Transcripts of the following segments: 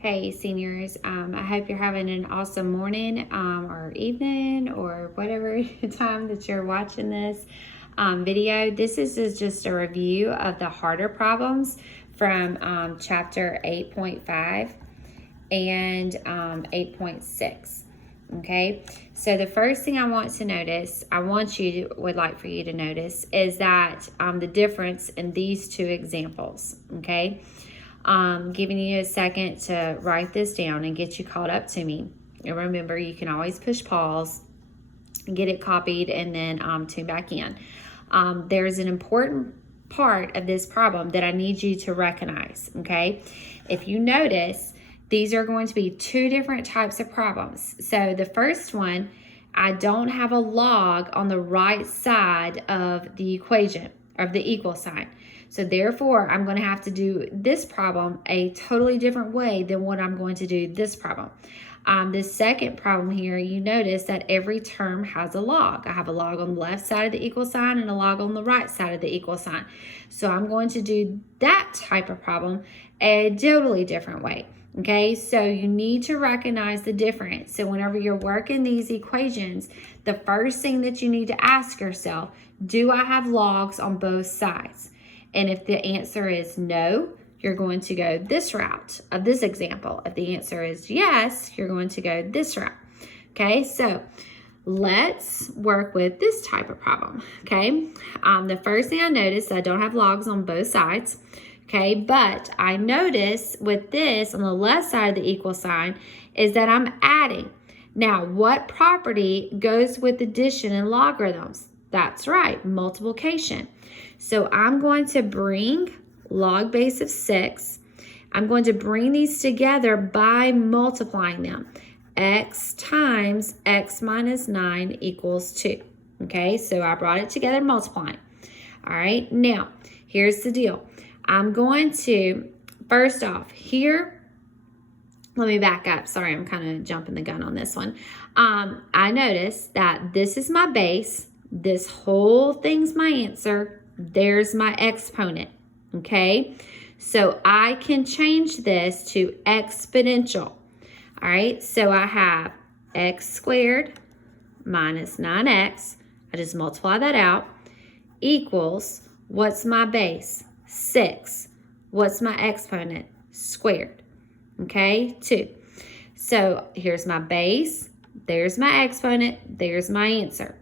Hey seniors, I hope you're having an awesome morning or evening or whatever time that you're watching this video. This is just a review of the harder problems from chapter 8.5 and 8.6. Okay, so the first thing I want for you to notice is that the difference in these two examples. Okay. Giving you a second to write this down and get you caught up to me. And remember, you can always push pause, get it copied, and then tune back in. There's an important part of this problem that I need you to recognize, okay? If you notice, these are going to be two different types of problems. So the first one, I don't have a log on the right side of the equation, of the equal sign. So therefore, I'm going to have to do this problem a totally different way than what I'm going to do this problem. The second problem here, you notice that every term has a log. I have a log on the left side of the equal sign and a log on the right side of the equal sign. So I'm going to do that type of problem a totally different way. Okay, so you need to recognize the difference. So whenever you're working these equations, the first thing that you need to ask yourself, do I have logs on both sides? And if the answer is no, you're going to go this route of this example. If the answer is yes, you're going to go this route. Okay, so let's work with this type of problem. Okay, the first thing I noticed, I don't have logs on both sides. Okay, but I notice with this on the left side of the equal sign is that I'm adding. Now, what property goes with addition and logarithms? That's right, multiplication. So I'm going to bring log base of 6. I'm going to bring these together by multiplying them. X times x minus 9 equals 2. Okay, so I brought it together multiplying. All right, now here's the deal. I'm going to, first off, here, let me back up. Sorry, I'm kind of jumping the gun on this one. I noticed that this is my base. This whole thing's my answer. There's my exponent, okay? So I can change this to exponential. All right, so I have x squared minus 9x. I just multiply that out, equals, what's my base? 6. What's my exponent? Squared. Okay, 2. So here's my base. There's my exponent. There's my answer.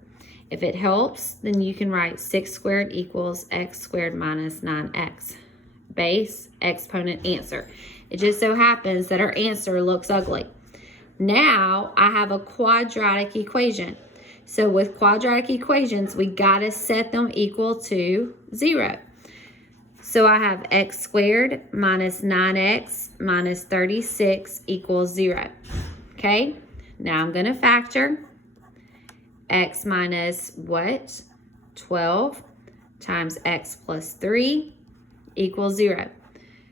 If it helps, then you can write 6 squared equals x squared minus 9x. Base, exponent, answer. It just so happens that our answer looks ugly. Now I have a quadratic equation. So with quadratic equations, we got to set them equal to 0. So I have x squared minus 9x minus 36 equals 0. Okay, now I'm going to factor x minus what? 12 times x plus 3 equals 0.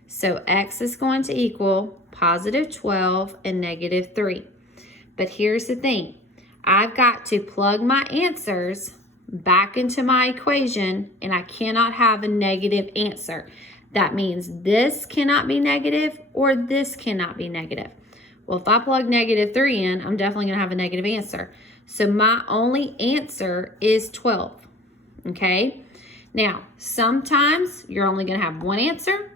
So x is going to equal positive 12 and negative 3. But here's the thing. I've got to plug my answers back into my equation, and I cannot have a negative answer. That means this cannot be negative or this cannot be negative. Well, if I plug negative 3 in, I'm definitely going to have a negative answer. So my only answer is 12. Okay? Now, sometimes you're only going to have one answer,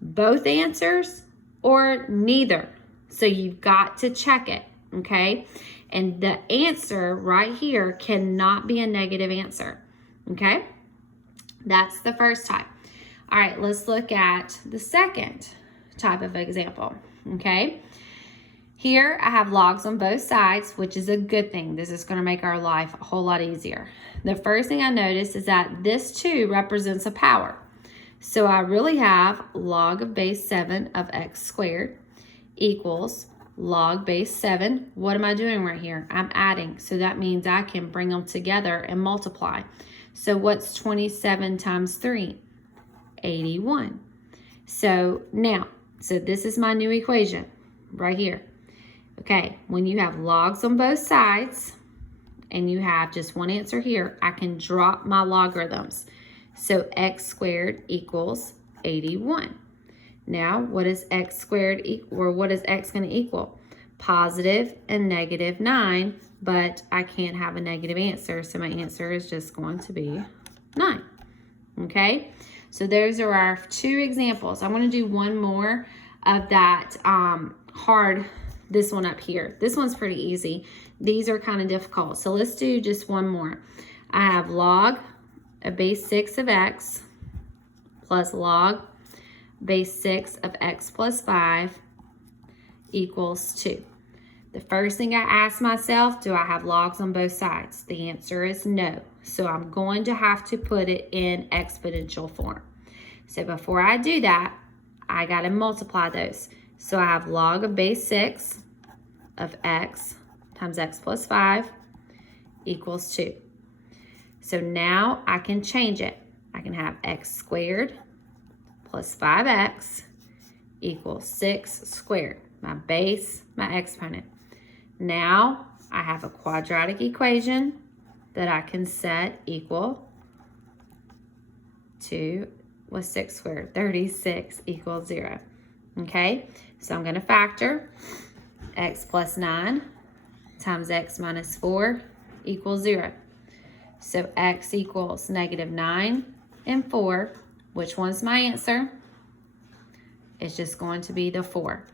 both answers, or neither. So you've got to check it. Okay? And the answer right here cannot be a negative answer. Okay? That's the first type. All right, let's look at the second type of example. Okay? Here I have logs on both sides, which is a good thing. This is going to make our life a whole lot easier. The first thing I notice is that this 2 represents a power. So I really have log of base 7 of x squared equals log base 7. What am I doing right here? I'm adding. So that means I can bring them together and multiply. So what's 27 times 3? 81. So now, this is my new equation right here. Okay, when you have logs on both sides and you have just one answer here, I can drop my logarithms. So x squared equals 81. Now, what is x squared equal, or what is x going to equal? Positive and negative 9, but I can't have a negative answer, so my answer is just going to be 9. Okay, so those are our 2 examples. I'm going to do one more of that this one up here. This one's pretty easy. These are kind of difficult, so let's do just one more. I have log of base 6 of x plus log base 6 of x plus 5 equals 2. The first thing I ask myself, do I have logs on both sides? The answer is no. So I'm going to have to put it in exponential form. So before I do that, I got to multiply those. So I have log of base 6 of x times x plus 5 equals 2. So now I can change it. I can have x squared plus 5x equals 6 squared. My base, my exponent. Now I have a quadratic equation that I can set equal to, what's 6 squared? 36 equals 0. Okay, so I'm going to factor x plus 9 times x minus 4 equals 0. So x equals negative 9 and 4. Which one's my answer? It's just going to be the 4.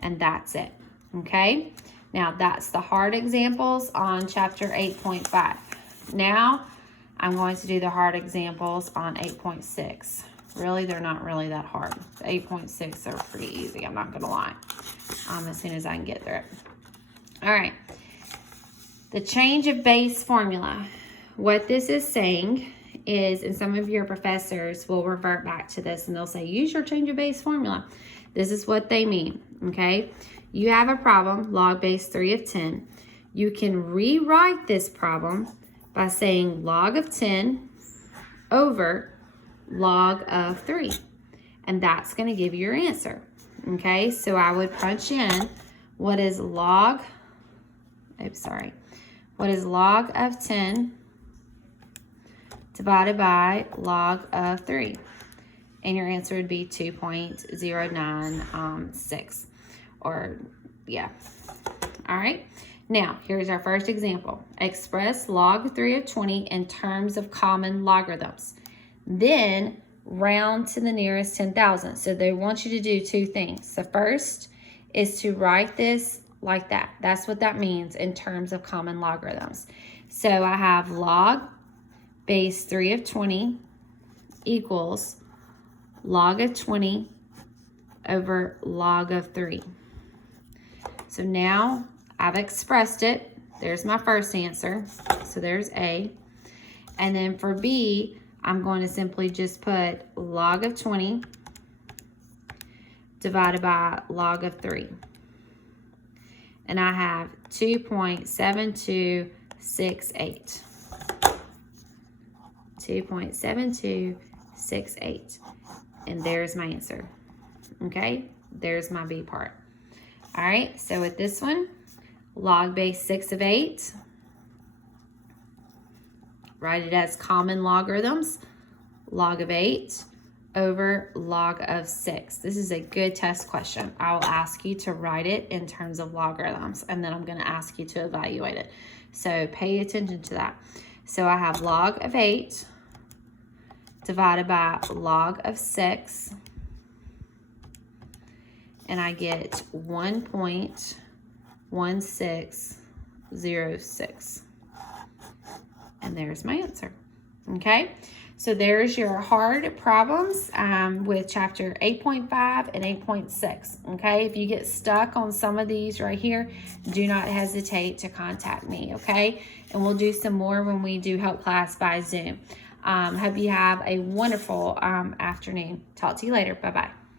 And that's it. Okay? Now, that's the hard examples on chapter 8.5. Now, I'm going to do the hard examples on 8.6. Really, they're not really that hard. The 8.6 are pretty easy, I'm not going to lie, as soon as I can get through it. All right. The change of base formula. What this is saying is, and some of your professors will revert back to this and they'll say, use your change of base formula. This is what they mean, okay? You have a problem, log base 3 of 10. You can rewrite this problem by saying log of 10 over log of 3. And that's going to give you your answer, okay? So I would punch in what is log of 10 divided by log of 3. And your answer would be 2.096. Or, yeah. All right. Now, here's our first example. Express log 3 of 20 in terms of common logarithms. Then, round to the nearest 10,000. So they want you to do 2 things. The first is to write this like that. That's what that means in terms of common logarithms. So I have log base 3 of 20 equals log of 20 over log of 3. So now I've expressed it. There's my first answer. So there's A. And then for B, I'm going to simply just put log of 20 divided by log of 3. And I have 2.7268. 2.7268. And there's my answer. Okay, there's my B part. All right, so with this one, log base 6 of 8. Write it as common logarithms. Log of 8 over log of 6. This is a good test question. I will ask you to write it in terms of logarithms, and then I'm going to ask you to evaluate it. So pay attention to that. So I have log of 8 divided by log of 6, and I get 1.1606. And there's my answer. Okay, so there's your hard problems with chapter 8.5 and 8.6. Okay, if you get stuck on some of these right here, do not hesitate to contact me. Okay, and we'll do some more when we do help class by Zoom. Hope you have a wonderful afternoon. Talk to you later. Bye-bye.